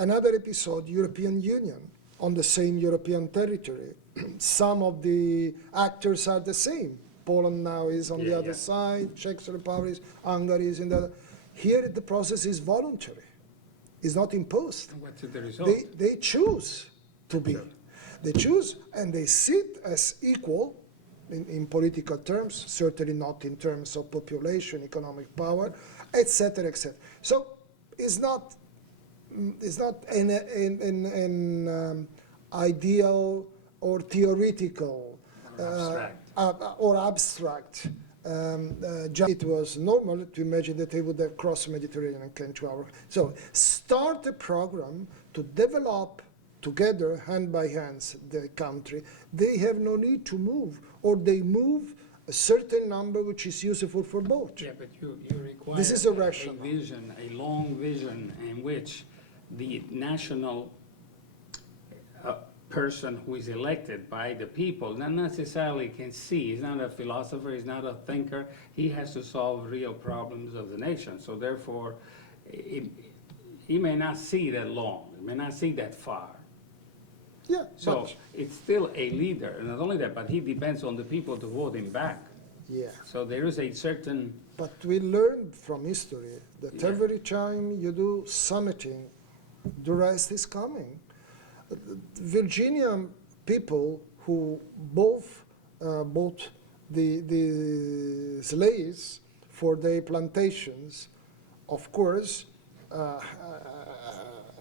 Another episode, European Union, on the same European territory. Some of the actors are the same. Poland now is on the other side, Czech Republic, Hungary is in the other. Here the process is voluntary. It's not imposed. And what's the result? They choose to be. Sure. They choose and they sit as equal in political terms, certainly not in terms of population, economic power, etc., etc. So it's not an ideal or theoretical or abstract. It was normal to imagine that they would have crossed the Mediterranean and came to our. So start a program to develop together, hand by hand, the country. They have no need to move, or they move a certain number which is useful for both. Yeah, but you require This is irrational. a vision, a long vision in which the national person who is elected by the people not necessarily can see. He's not a philosopher, he's not a thinker. He has to solve real problems of the nation. So therefore, he may not see that long, he may not see that far. Yeah. So it's still a leader, and not only that, but he depends on the people to vote him back. Yeah. So there is a certain... But we learned from history that Yeah. every time you do summiting, the rest is coming. Virginia people who both bought the slaves for their plantations, of course,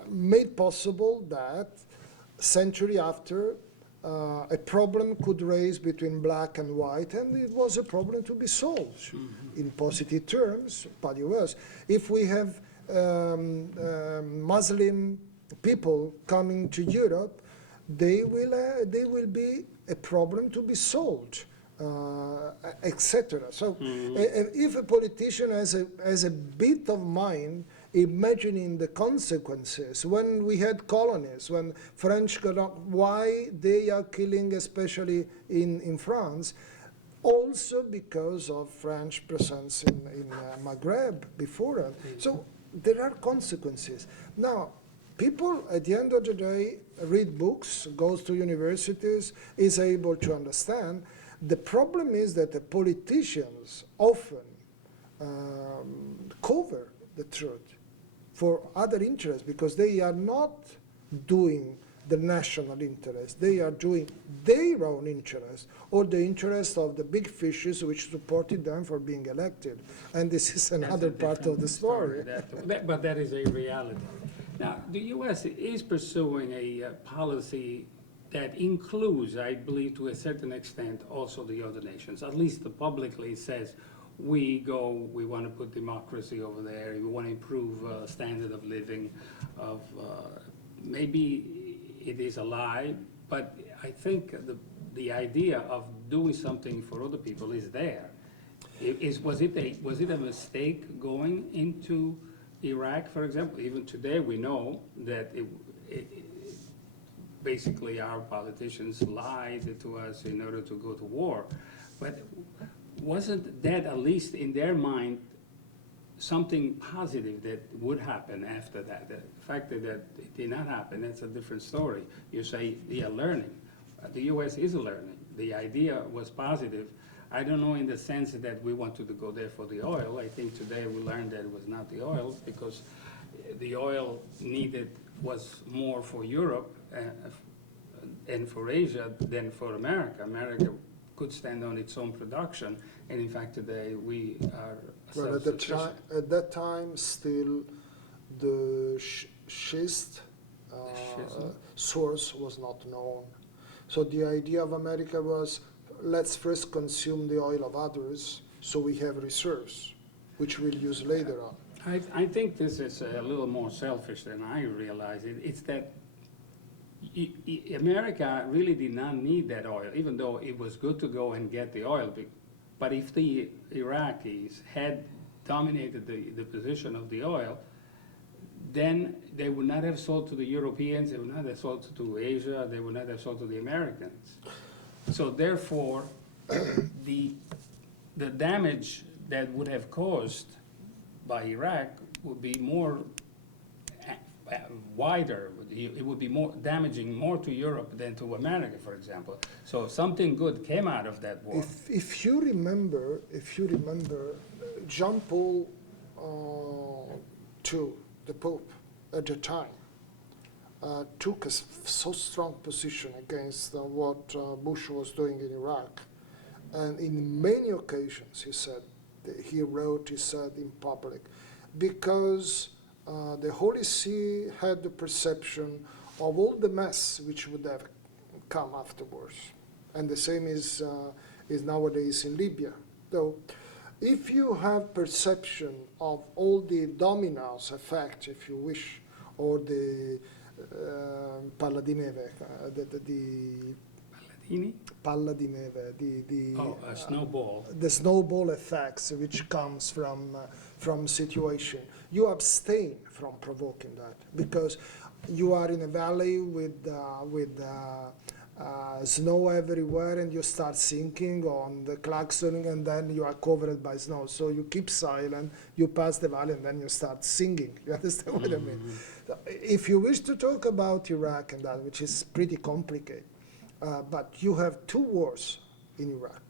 made possible that century after a problem could raise between black and white, and it was a problem to be solved in positive terms, but it was. If we have Muslim people coming to Europe, they will be a problem to be solved, etc. So if a politician has a bit of mind imagining the consequences, when we had colonies, when French got up, why they are killing, especially in France, also because of French presence in Maghreb beforehand. So there are consequences. Now, people, at the end of the day, read books, goes to universities, is able to understand. The problem is that the politicians often cover the truth for other interests, because they are not doing the national interest. They are doing their own interest, or the interest of the big fishes which supported them for being elected. And this is another part of the story. But that is a reality. Now, the U.S. is pursuing a policy that includes, I believe, to a certain extent, also the other nations. At least publicly says, we want to put democracy over there, we want to improve standard of living, maybe it is a lie, but I think the idea of doing something for other people is there. Was it a mistake going into Iraq, for example? Even today we know that basically our politicians lied to us in order to go to war. But wasn't that, at least in their mind, something positive that would happen after that? The fact that it did not happen, that's a different story. You say they are learning. The U.S. is learning. The idea was positive. I don't know in the sense that we wanted to go there for the oil. I think today we learned that it was not the oil, because the oil needed was more for Europe and for Asia than for America. America could stand on its own production, and in fact today we are self-sufficient. At that time still the schist source was not known. So the idea of America was, let's first consume the oil of others so we have reserves, which we'll use later on. I think this is a little more selfish than I realize. It's that America really did not need that oil, even though it was good to go and get the oil. But if the Iraqis had dominated the position of the oil, then they would not have sold to the Europeans, they would not have sold to Asia, they would not have sold to the Americans. So therefore, the damage that would have caused by Iraq would be more wider. It would be more damaging more to Europe than to America, for example. So something good came out of that war. If you remember, Jean Paul II, the Pope at the time, took a so strong position against what Bush was doing in Iraq, and in many occasions he said in public, because the Holy See had the perception of all the mess which would have come afterwards. And the same is nowadays in Libya. So if you have perception of all the dominoes effect, if you wish, or the palla di neve, palla di neve, a snowball. The snowball effects which comes from situation. You abstain from provoking that because you are in a valley with snow everywhere, and you start sinking on the klaxoning, and then you are covered by snow. So you keep silent, you pass the valley, and then you start singing. You understand what I mean? If you wish to talk about Iraq and that, which is pretty complicated, but you have two wars in Iraq,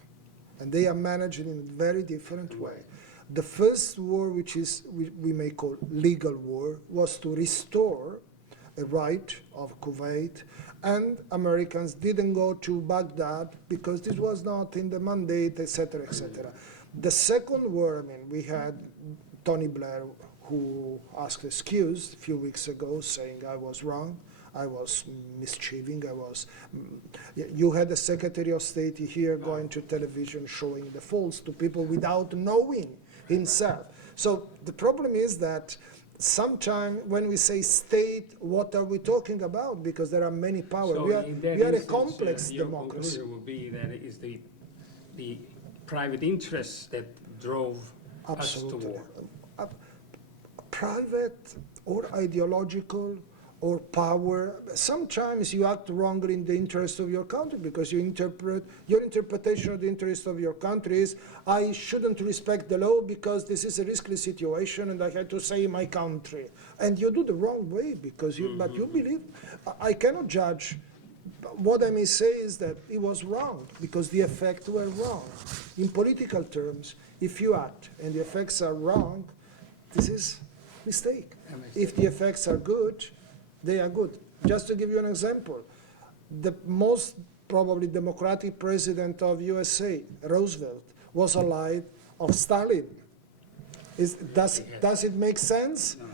and they are managed in a very different way. The first war, which is we may call legal war, was to restore a right of Kuwait, and Americans didn't go to Baghdad because this was not in the mandate, etc., etc. The second war, we had Tony Blair, who asked excuse a few weeks ago, saying I was wrong, I was mischieving, you had the Secretary of State here going to television showing the faults to people without knowing himself. So the problem is that sometimes when we say state, what are we talking about? Because there are many powers. So we are a complex your democracy. Your conclusion would be that it is the private interests that drove Absolutely. us to war. Private or ideological or power. Sometimes you act wrongly in the interest of your country because your interpretation of the interest of your country is, I shouldn't respect the law because this is a risky situation and I had to say my country. And you do the wrong way because but you believe, I cannot judge. What I may say is that it was wrong because the effects were wrong. In political terms, if you act and the effects are wrong, this is mistake. If the effects are good, they are good. Just to give you an example, the most probably democratic president of USA, Roosevelt, was allied of Stalin. Does it make sense? No.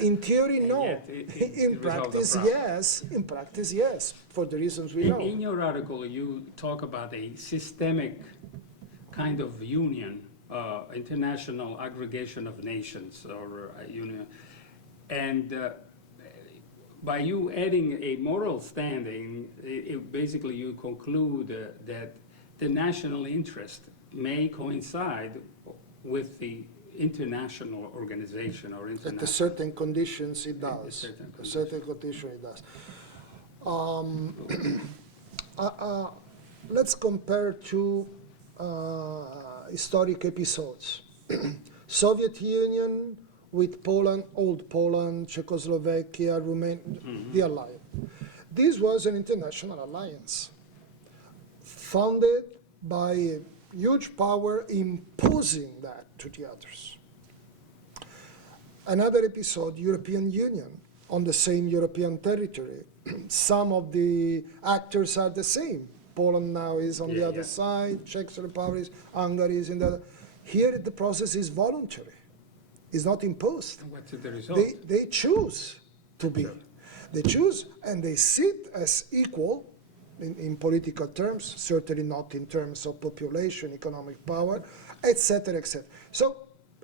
In theory, no. In it practice, yes. In practice, yes, for the reasons we know. In your article, you talk about a systemic kind of union, international aggregation of nations or union. And by you adding a moral standing, basically you conclude that the national interest may coincide with the international organization or international. At certain conditions, it does. At Certain condition, it does. Let's compare two historic episodes. Soviet Union with Poland, old Poland, Czechoslovakia, Romania, the alliance. This was an international alliance founded by a huge power imposing that to the others. Another episode, European Union, on the same European territory. Some of the actors are the same. Poland now is on the other side, Czech Republic, Hungary is in the other. Here the process is voluntary. It's not imposed. What's the result? They choose to be. Sure. They choose and they sit as equal in political terms, certainly not in terms of population, economic power, etc., etc. So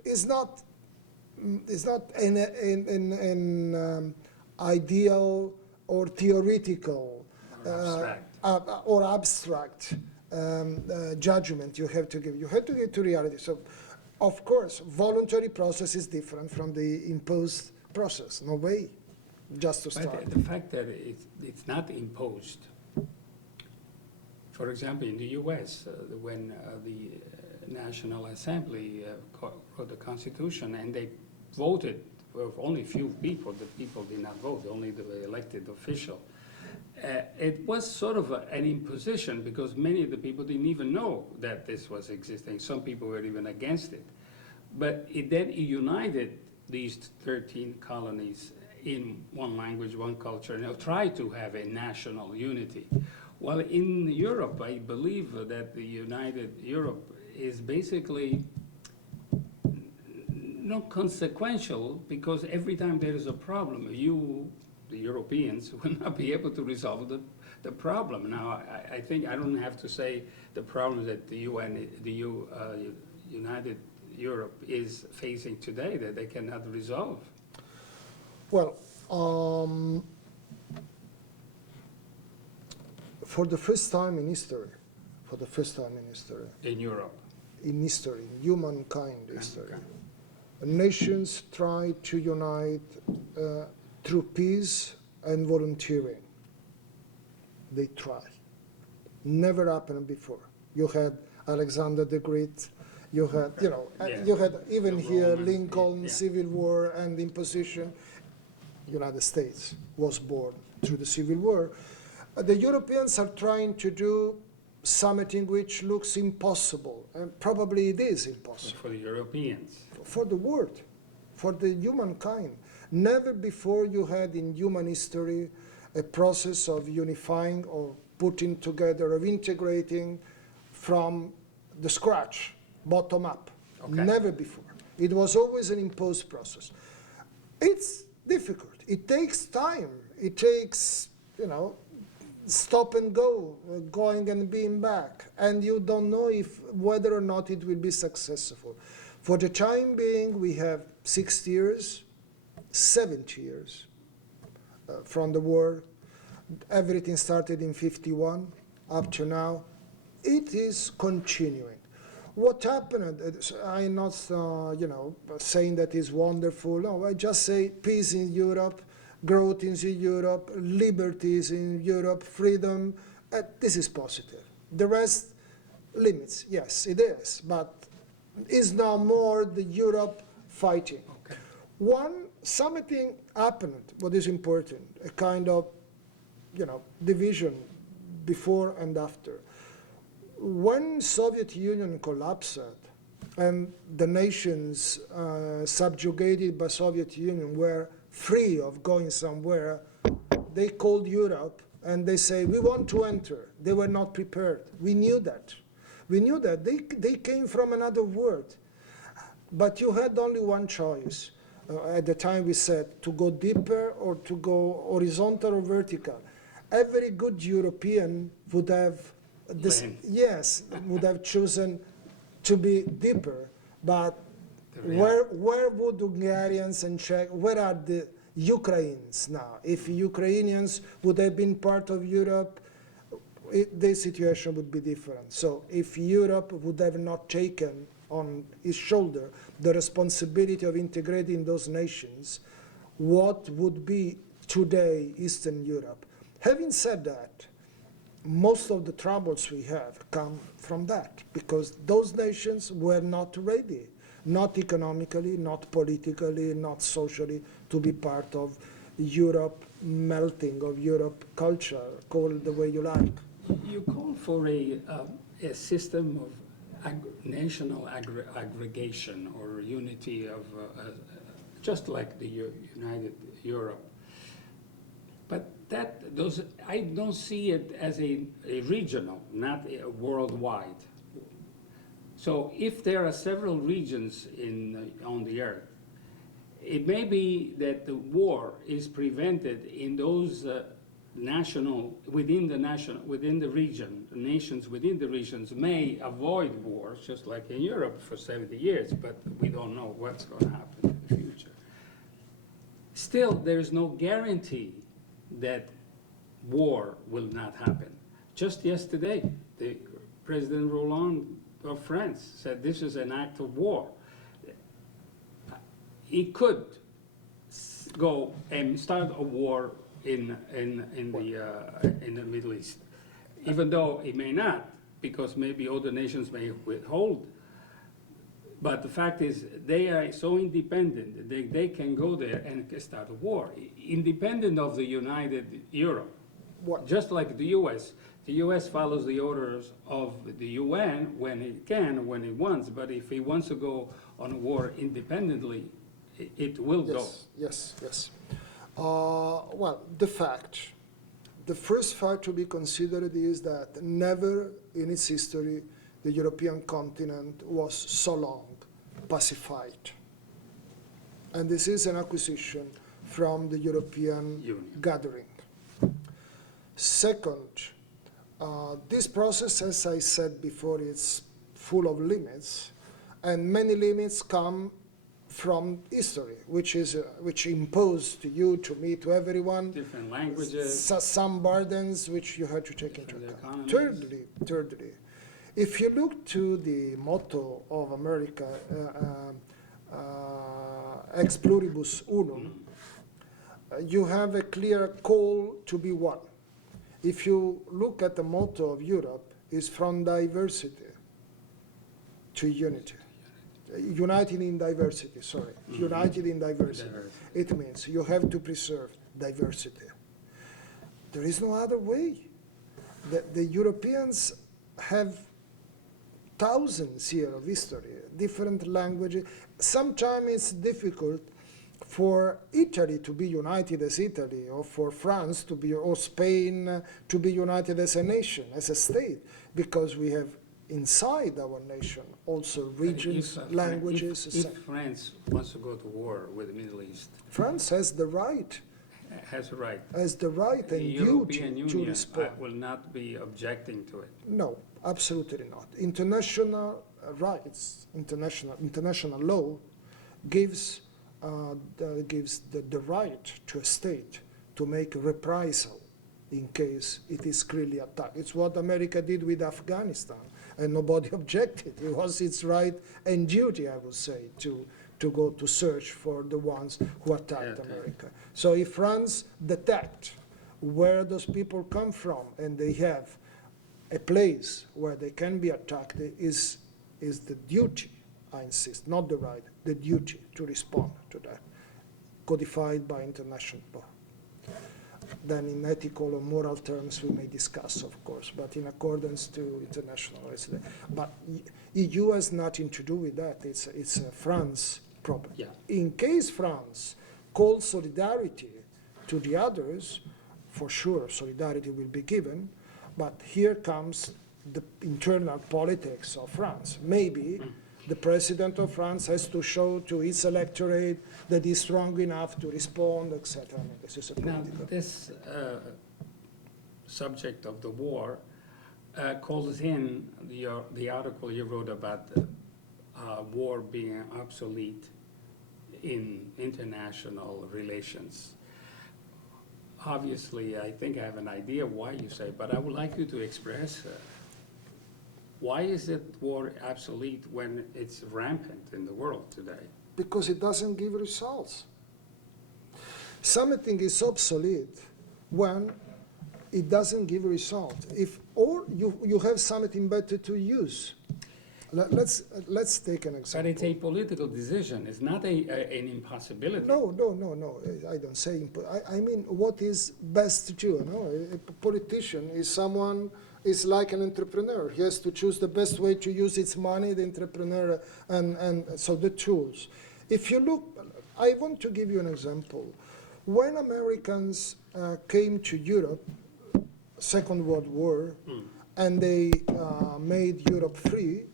it's not an ideal or theoretical or abstract judgment you have to give. You have to give to reality. So, of course, voluntary process is different from the imposed process. No way, just to start. But the fact that it's not imposed. For example, in the U.S., when the National Assembly wrote the Constitution and they voted of only few people. The people did not vote, only the elected official. It was sort of an imposition because many of the people didn't even know that this was existing. Some people were even against it. But it united these 13 colonies in one language, one culture, and tried to have a national unity. Well, in Europe, I believe that the United Europe is basically not consequential because every time there is a problem, the Europeans, will not be able to resolve the problem. Now, I think I don't have to say the problems that the United Europe is facing today that they cannot resolve. Well, for the first time in history, In Europe. in humankind history, nations try to unite through peace and volunteering. They try. Never happened before. You had Alexander the Great, you had, you had even The here Romans, Lincoln, yeah. Civil War and imposition. United States was born through the Civil War. The Europeans are trying to do something which looks impossible, and probably it is impossible. For the Europeans. For the world, for the humankind. Never before you had in human history a process of unifying or putting together, of integrating from the scratch, bottom up. Okay. Never before. It was always an imposed process. It's difficult. It takes time. It takes, stop and go, going and being back. And you don't know whether or not it will be successful. For the time being, we have 60 years, 70 years from the war. Everything started in 51 up to now. It is continuing. What happened, I'm not, saying that is wonderful. No, I just say peace in Europe, growth in Europe, liberties in Europe, freedom. This is positive. The rest, limits, yes, it is. But is now more the Europe fighting. Okay. Something happened, what is important, a kind of, division before and after. When Soviet Union collapsed and the nations subjugated by Soviet Union were free of going somewhere, they called Europe and they say, we want to enter. They were not prepared. We knew that. We knew that. They came from another world. But you had only one choice. At the time we said to go deeper or to go horizontal or vertical. Every good European would have would have chosen to be deeper. But where would Hungarians and Czech, where are the Ukrainians now? If Ukrainians would have been part of Europe, the situation would be different. So if Europe would have not taken on its shoulder the responsibility of integrating those nations, what would be today Eastern Europe? Having said that, most of the troubles we have come from that, because those nations were not ready, not economically, not politically, not socially, to be part of Europe melting, of Europe culture, call it the way you like. You call for a system of national aggregation or unity of, just like the United Europe. But I don't see it as a regional, not a worldwide. So if there are several regions on the earth, it may be that the war is prevented in those within the region. The nations within the regions may avoid wars, just like in Europe for 70 years, but we don't know what's going to happen in the future. Still, there's no guarantee that war will not happen. Just yesterday, the President Hollande of France said this is an act of war. He could go and start a war in the Middle East, even though he may not, because maybe other nations may withhold But the fact is, they are so independent, they can go there and start a war, independent of the United Europe. What? Just like the US. The US follows the orders of the UN when it can, when it wants, but if it wants to go on a war independently, it will go. Yes, yes, yes. Well, the first fact to be considered is that never in its history the European continent was so long pacified. And this is an acquisition from the European Union. gathering. Second, this process, as I said before, is full of limits, and many limits come from history, which imposed to you, to me, to everyone, Different languages. some burdens which you had to take into Different account. economies. Thirdly, if you look to the motto of America, ex pluribus unum, you have a clear call to be one. If you look at the motto of Europe, it's from diversity to unity. United in diversity, sorry. United in diversity. It means you have to preserve diversity. There is no other way. The Europeans have thousands years of history, different languages. Sometimes it's difficult for Italy to be united as Italy, or for France to be, or Spain to be united as a nation, as a state, because we have inside our nation also regions, languages. If France wants to go to war with the Middle East, France has the right, has a right. and The duty European to Union respond. will not be objecting to it. No, absolutely not. International rights, international law gives the right to a state to make a reprisal in case it is clearly attacked. It's what America did with Afghanistan, and nobody objected. It was its right and duty, I would say, to go to search for the ones who attacked America. So if France detect where those people come from and they have a place where they can be attacked, is the duty, I insist, not the right, the duty to respond to that, codified by international law. Then in ethical or moral terms we may discuss, of course, but in accordance to international law. But EU has nothing to do with that. It's a France problem. Yeah. In case France calls solidarity to the others, for sure solidarity will be given, but here comes the internal politics of France. Maybe the president of France has to show to his electorate that he's strong enough to respond, etc. I mean, this is a Now, political. this subject of the war calls in the article you wrote about war being obsolete in international relations. Obviously, I think I have an idea why you say, but I would like you to express why is it war obsolete when it's rampant in the world today? Because it doesn't give results. Something is obsolete when it doesn't give a result. Or you have something better to use. Let's take an example. But it's a political decision. It's not an impossibility. No. I don't say. I mean, what is best to do? A politician is someone is like an entrepreneur. He has to choose the best way to use its money. The entrepreneur and so the tools. If you look, I want to give you an example. When Americans came to Europe, Second World War, and they made Europe free.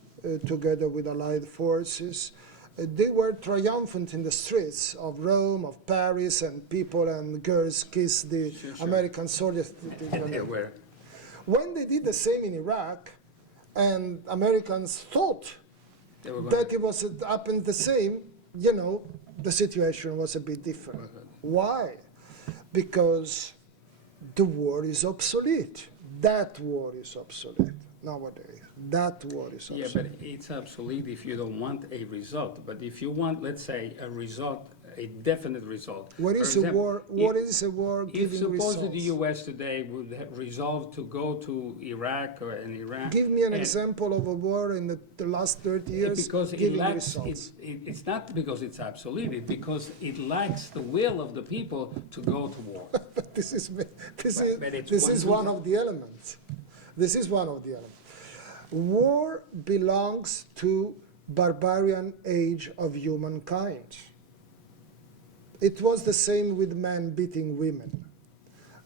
Together with Allied forces, they were triumphant in the streets of Rome, of Paris, and people and girls kissed the American soldiers. They were. When they did the same in Iraq, and Americans thought that it was happened the same, the situation was a bit different. Why? Because the war is obsolete. That war is obsolete nowadays. That war is obsolete. Yeah, but it's obsolete if you don't want a result. But if you want, let's say, a result a definite result. What For is example, a war? What is a war if giving supposedly the results? U.S. today would have resolved to go to Iraq or in Iran, Give me an and- example of a war in the last 30 years because it giving lacks, results. it's not because it's obsolete, it's because it lacks the will of the people to go to war. But this is But it's this one is to one the- of the elements. This is one of the elements. War belongs to barbarian age of humankind. It was the same with men beating women.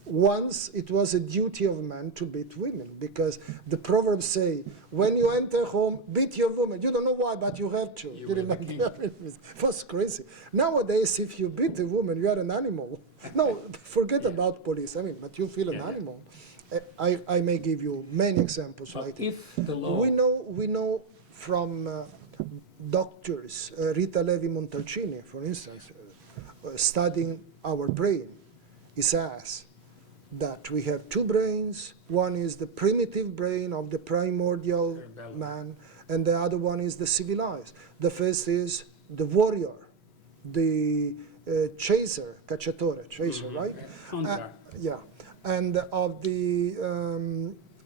Once it was a duty of men to beat women, because the proverbs say, when you enter home, beat your woman. You don't know why, but you have to. You You were the remember? It was crazy. Nowadays, if you beat a woman, you are an animal. No, forget about police. I mean, but you feel an Yeah, yeah. animal. I may give you many examples But like if the law, we know from doctors, Rita Levi Montalcini, for instance, studying our brain, he says that we have two brains. One is the primitive brain of the primordial Cerebellum. man, and the other one is the civilized. The first is the warrior, the chaser, cacciatore, chaser, right? hunter, Yeah, and of the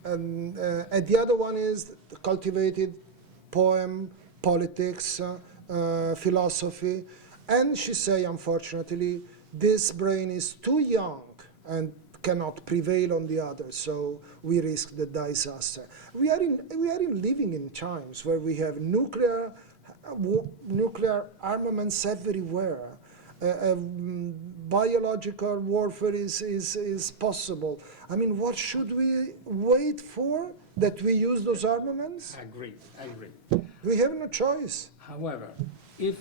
and the other one is the cultivated poem, politics, philosophy, and she say, unfortunately, this brain is too young and cannot prevail on the other, so we risk the disaster. We are living in times where we have nuclear armaments everywhere. Biological warfare is possible. I mean, what should we wait for? That we use those armaments? I agree. We have no choice. However, if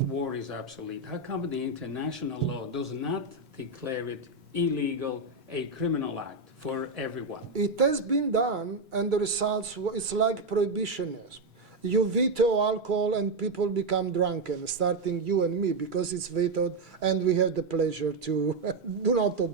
war is obsolete, how come the international law does not declare it illegal, a criminal act for everyone? It has been done, and the results, it's like prohibitionism. You veto alcohol and people become drunken, starting you and me, because it's vetoed, and we have the pleasure to do not obey.